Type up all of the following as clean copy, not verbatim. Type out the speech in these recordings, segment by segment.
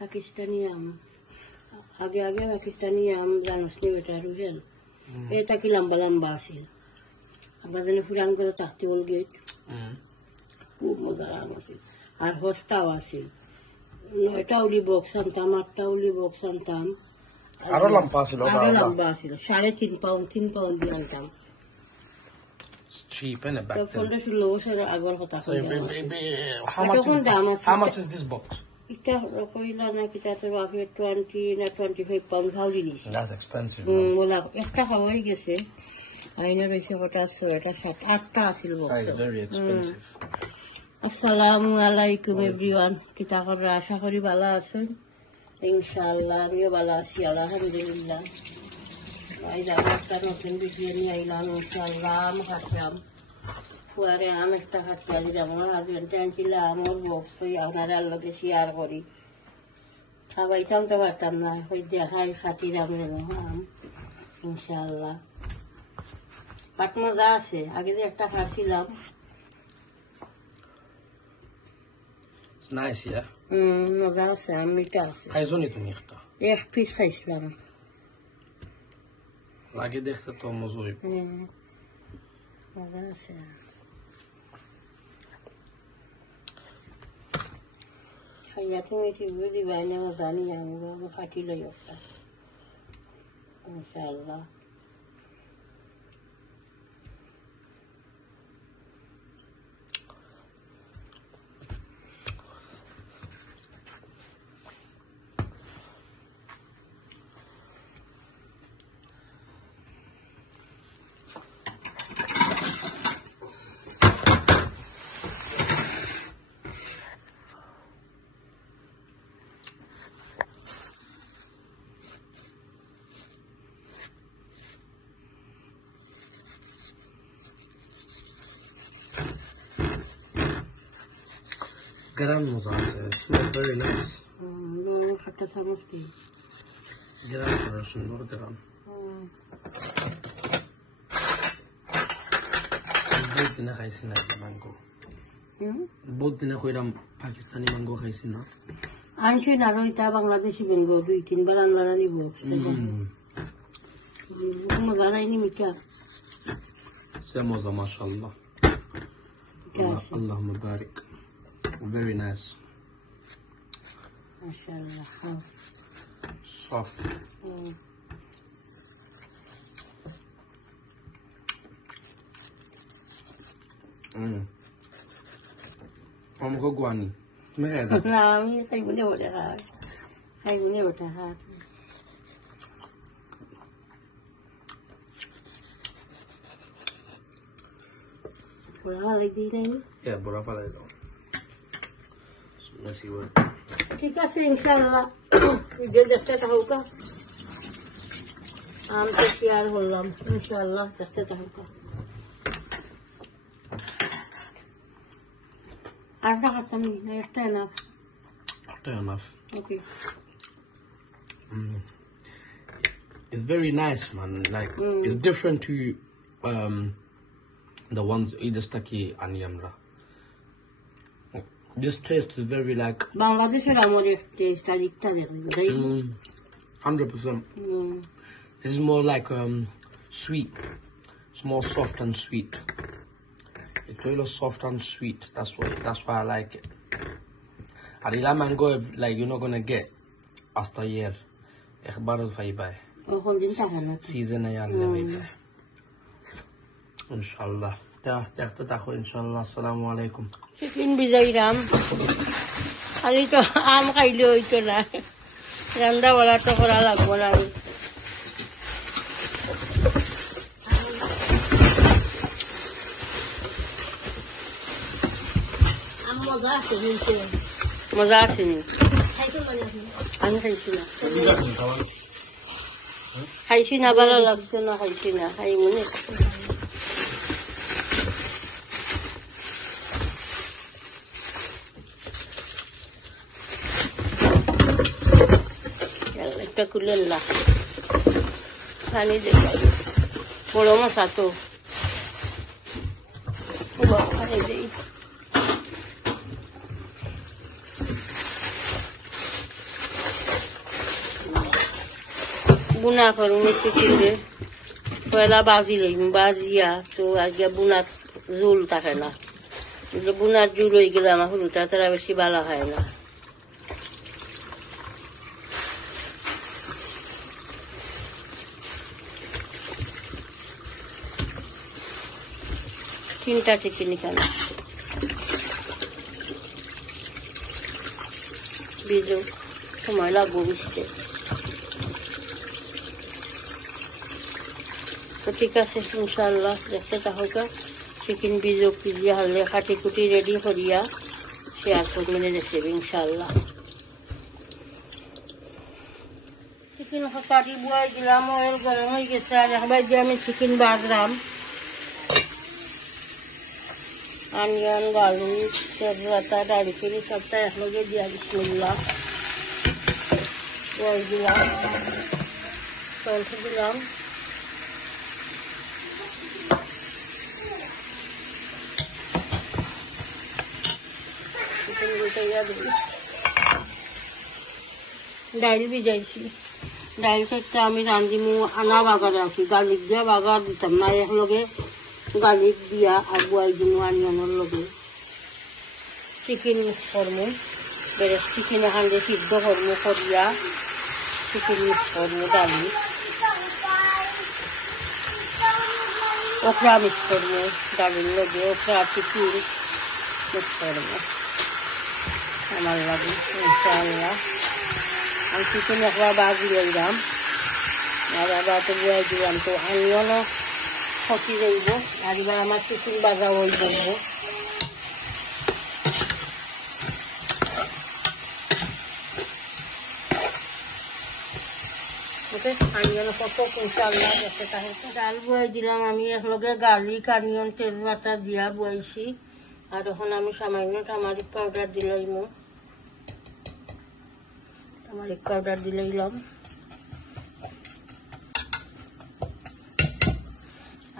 পাকিস্তানি আম আগে আগে পাকিস্তানি আম জানোস নি বেটা রুহেল এটা কি লম্বা লম্বা আছিল আমরা জানি পুরান করে থাকতে হল গেট খুব মজার আম আছিল আর হস্তাও আছিল 9টা উলি বক্স আনতাম 8টা উলি বক্স আনতাম আরো লম্বা আছিল 3.5 পাউন্ড দিয়ে আনতাম cheap in it back then. 15-16 বছর আগর কথা So how much is this box? এটা কইলা না কি তাতে বাপে 20 না 25 পাউন্ড হাউলি নিস That's expensive. বলা একটা খাওয়াই গেছে আইনা বেশি কটা 6টা 7-8টা আছিল বক্স Very expensive. আসসালামু আলাইকুম এভরিওয়ান কিতা করে আশা করি ভালো আছেন ইনশাআল্লাহ আমিও ভালো আছি আলহামদুলিল্লাহ এই জায়গাটা নতুন ভিডিও নিয়ে আইলাম ইনশাআল্লাহ আম খাচ্ছিলাম পরে আম একটা খাচ্ছি আজ যেমন হাজবেন্ড আনছিল আমার বক্স তো আপনারা লোকে শেয়ার করি খাওয়াইতাম তো পারতাম না ওই দেখাই খাতির আমি আম ইনশাআল্লাহ বাট মজা আছে আগে যে একটা খাচ্ছিলাম It's nice, yeah? মজা আছে আম মিঠা আছে খাইছো নি তুমি একটা এক পিস খাইছিলাম লাগে দেখতে তো মজা হইব মজা আছে খাইয়া তুমি টিভি দিবাই না জানি আমি বাবা খাটি লই একটা ইনশাআল্লাহ Garam মজা আছে smells very nice. একটা চামচ দিই Garam করা সুন্দর garam. বহুত দিনে খাইছি না ম্যাঙ্গো বহুত দিনে কইরাম পাকিস্তানি ম্যাঙ্গো খাইছি না আনছি না রইতা বাংলাদেশি বেঙ্গো 2-3 বার আনলানি বক্স মজা নাইনি মিঠা সে মজা মাশাআল্লাহ আল্লাহুম্মা বারিক very nice মাশাআল্লাহ soft Vamos com guani. Merda. Não, eu tenho mulher outra. Hay mulher outra. Por ahí direi. Yeah, bora falar então. Let's see what. ठीक है से इंशाल्लाह वीडियो देखते रहोगा आम तो तैयार हो गया इंशाल्लाह देखते रहोगा आटा खत्म नहीं है enough enough okay it's very nice man like it's different to the ones idastaki and yamra. This taste is very like Bangladesh amor taste adicta de 100%. This is more like sweet. It's more soft and sweet. It's really soft and sweet. That's why I like it. Adila mango like you're not gonna get after a year. Ikhbar al-faybai. Season ayal level. Inshallah. تاخذ ان شاء الله السلام عليكم চিকেন বিজাইরাম খালি তো আম খাইলে হইতো না রান্না বলা তো করা লাগবো না আম মজা আছে কিন্তু মজা আছে নি আমি খাইছি না ভালো লাগছে না খাইছি না খাই মনে Kulela. Sani de Polomo sato. Wow, ay de. বুনা করুন চিকেনরে পয়লা বাজি লইম বাজিয়া তো আজকে বুনাত জোল থাকে না বুনার জোল হয়ে গেলে আমার হলুদটা তারা বেশি ভালো হয় না তিনটা চিকেন এখানে ভিজো সময় লাগবো ভিজতে তো ঠিক আছে ইনশাআল্লাহ দেখতে তাহলে চিকেন ভিজো ভিজিয়া হলে কাটি কুটি রেডি করিয়া শেয়ার করবেন রেসিপি ইনশাআল্লাহ চিকেন কাটি বয়ে দিলাম অয়েল গরম হয়ে গেছে আর একবার দিয়ে আমি চিকেন বাজলাম অনিয়ন গার্লিক তেজপাতা দারুচিনি সবটা একলগে দিয়া বিসমিল্লাহ বয়ে দিলাম সল্ট দিলাম চিকেন গুটাইয়া দিই ডাইল ভিজাইছি ডাইল থেকে আমি রাঁধিমু আনা বাগার রাখি গার্লিক দিয়া বাগার দিতাম না একলগে গার্লিক দিয়া আর বয়াই দিমু অনিয়নের লগে চিকেন মিক্স করমু বেড়ে চিকেন এখান দিয়ে সিদ্ধ করমু করিয়া চিকেন মিক্স করমু ডালি ওখরা মিক্স করমু ডালির লগে ওখরা চিকেন মিক্স করমু আমার লাগে ইনশাআল্লাহ আমি চিকেন একবার বাজি লইলাম আর আবার তো বয়াই দিলাম তো অনিয়নও খসি যাইব আর এবার আমার চিকেন বাজা হয়ে যাব ওকে অনিয়ন কত ইনশাআল্লাহ দেখতে থাকে ডাল বয়াই দিলাম আমি একলগে গার্লিক অনিয়ন তেজপাতা দিয়া বয়াইছি আর এখন আমি সামান্য টামারিক পাউডার দিলাম টামারিক পাউডার দিলাম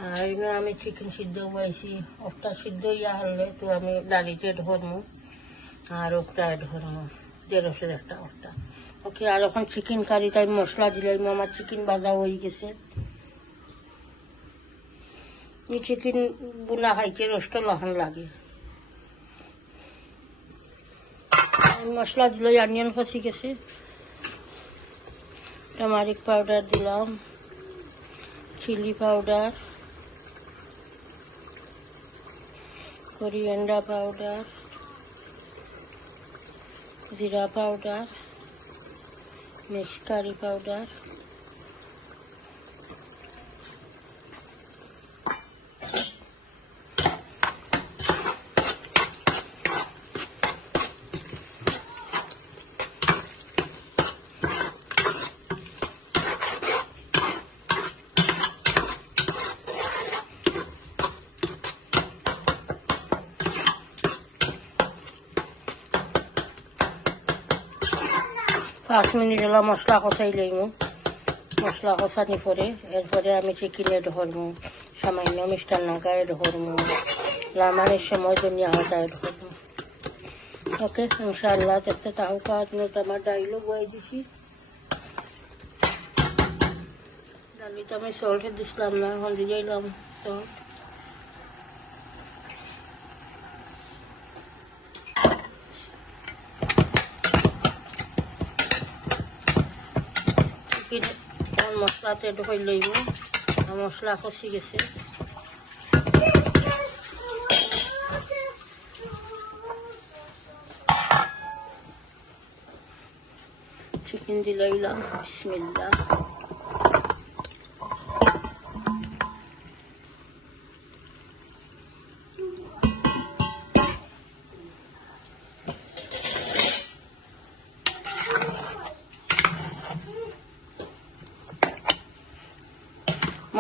আর আমি চিকেন সিদ্ধ বয়াইছি ওটা সিদ্ধ ইয়া হলে তো আমি ডালিতে ধরমু আর ওটা ধরমু 150 একটা ওটা ওকে আর এখন চিকেন কারি তাই মশলা দিলাম আমার চিকেন ভাজা হয়ে গেছে এই চিকেন বুনা খাইতে রোস্ট লহন লাগে মশলা দিল অনিয়ন খসি গেছে টামারিক পাউডার দিলাম chili powder coriander powder, zira powder, mixed curry powder, পাঁচ মিনিট হলো মশলা কষাই লইমু মশলা কষানি পরে এরপরে আমি চিকেনে ধরমু সামান্য মিষ্টার নাগায় ধরমু লামানের সময় ধনিয়া পাতা ধরমু ওকে ইনশাআল্লাহ দেখতে তাও কাজ আমার ডাইলও বয়ে দিছি ডালিতে আমি সল্ট দিছিলাম না এখন দিয়ে দিলাম সল্ট মশলাতে ঢুকাই লইব মশলা কষি গেছে চিকেন দিলাম বিসমিল্লাহ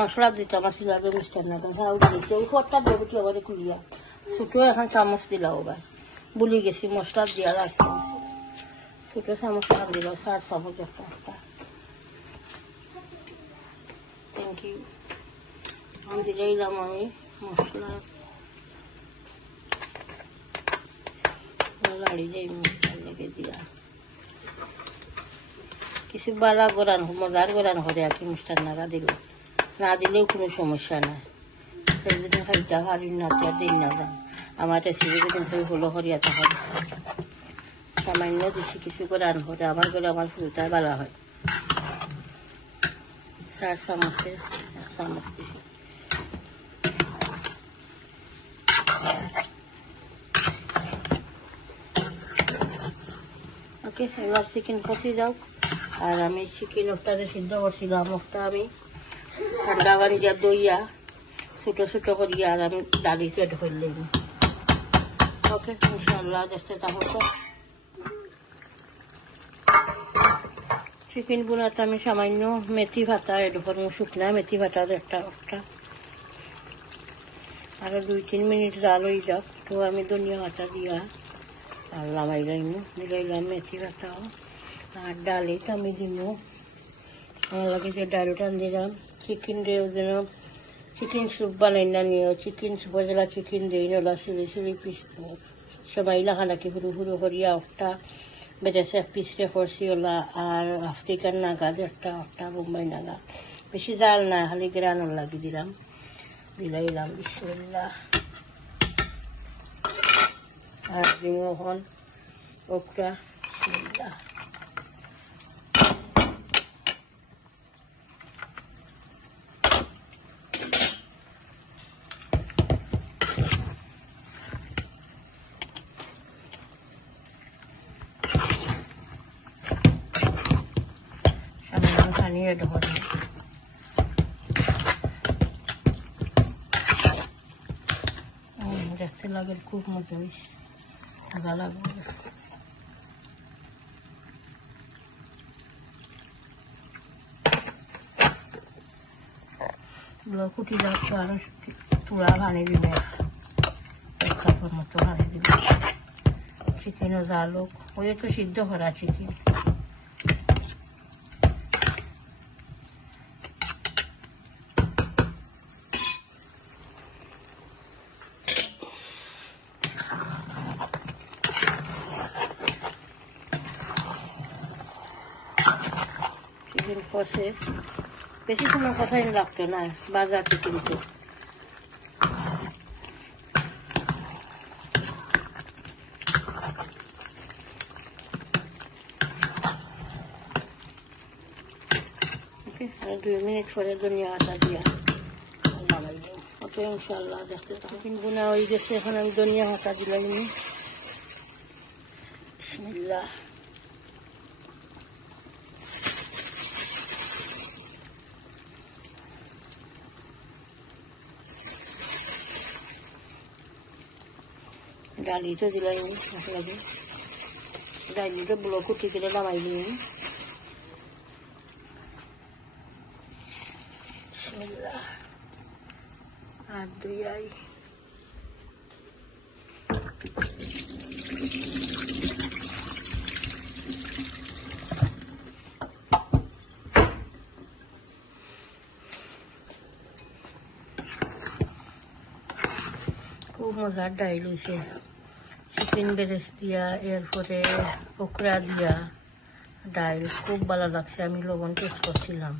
মশলা দিতাম আসি লাগে মিষ্টার না ঝাউ দিয়েছি ওই ফটটা দেবো কি আবার কুলিয়া ছোটো এখন চামচ দিলাম আবার বুলি গেছি মশলা দিয়া লাগছে ছোটো চামচ খান দিল 4 চামচ একটা থ্যাংক ইউ আমি দিলাম আমি মশলা লাড়ি যাই মশলা লেগে দিয়া কিছু বালা গরান মজার গরান করে আর কি মিষ্টার নাগা দিল না দিলেও কোনো সমস্যা নাই সেদিন খাইতে পারি না দিন না যান আমার রেসিপি যেদিন করে হলো হরিয়া তখন সামান্য দিছি কিছু গরান করে আমার করে আমার ফুলটা বালা হয় 4 চামচে 1 চামচ দিছি ওকে এবার চিকেন কষি যাও আর আমি চিকেন ওটা যে সিদ্ধ করছিলাম ওটা আমি ঠান্ডা পানি দিয়া দইয়া ছোটো ছোটো করিয়া আর আমি ডালিতে ঢরলাম ওকে ইনশাল্লাহ দেখতে থাকো তো চিকেন বোনাতে আমি সামান্য মেথি ভাতা এডোখর শুকনা মেথি ভাতা একটা আরো 2-3 মিনিট জাল হয়ে যাক তো আমি ধনিয়া ভাতা দিয়া আর লামাইলাম দিলাম মেথি ভাতাও আর ডালে তো আমি দিব আমার লাগে যে ডালটা দিলাম চিকেন দিয়ে দিলাম চিকেন স্যুপ বানাই না নিও চিকেন স্যুপ যেলা চিকেন দিই নলা সিলি পিস সবাই লাখালাখি হুরু করিয়া একটা বেড়েছে পিসরে করছি ওলা আর আফ্রিকান নাগা যে একটা বোম্বাই নাগা বেশি জাল না খালি গ্রানোর লাগি দিলাম দিলাইলাম বিসমিল্লাহ আর দিব এখন ওকরা বিসমিল্লাহ পানি এড করে দেখতে লাগে খুব মজা হয়েছে ভালো লাগবে কুটি যাচ্ছে আরো চূড়া ভানি দিবে 1 কাপের মতো ভানি দিবে চিকেনও জালুক ওই তো সিদ্ধ করা চিকেন চিকেন কষে বেশি কোনো কথাই লাগতো না বাজারতে কিন্তু ওকে আর 2 মিনিট পরে ধনিয়া পাতা দিয়া লাগাইলাম ওকে ইনশাআল্লাহ দেখতে চিকেন বোনা হয়ে গেছে এখন আমি ধনিয়া পাতা দিলাম বিসমিল্লাহ ডালি তো দিলাম লাগে ডালিটা ব্লক উঠে দিলে নামাই দিই আর দুই খুব মজার ডাইল হয়েছে চিকেন বেরেস দিয়া এরপরে ওকরা দিয়া ডাইল খুব ভালো লাগছে আমি লবণ টেস্ট করছিলাম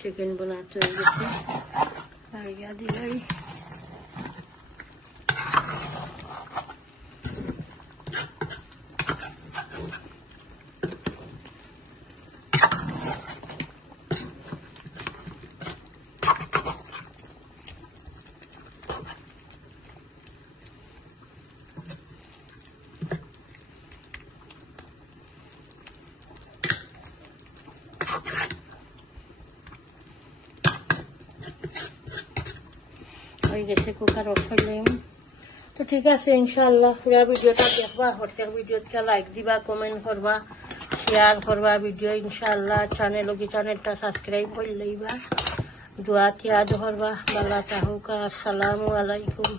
চিকেন বানাতে হয়ে গেছে আর ইয়া দিলাই হয়ে গেছে কুকার অফ করলাম তো ঠিক আছে ইনশাআল্লাহ পুরা ভিডিওটা দেখবা হরতের ভিডিওটা লাইক দিবা কমেন্ট করবা শেয়ার করবা ভিডিও ইনশাআল্লাহ চ্যানেলটা সাবস্ক্রাইব করে লইবা দোয়া তিয়াদ করবা ভালো থাকুক আসসালামু আলাইকুম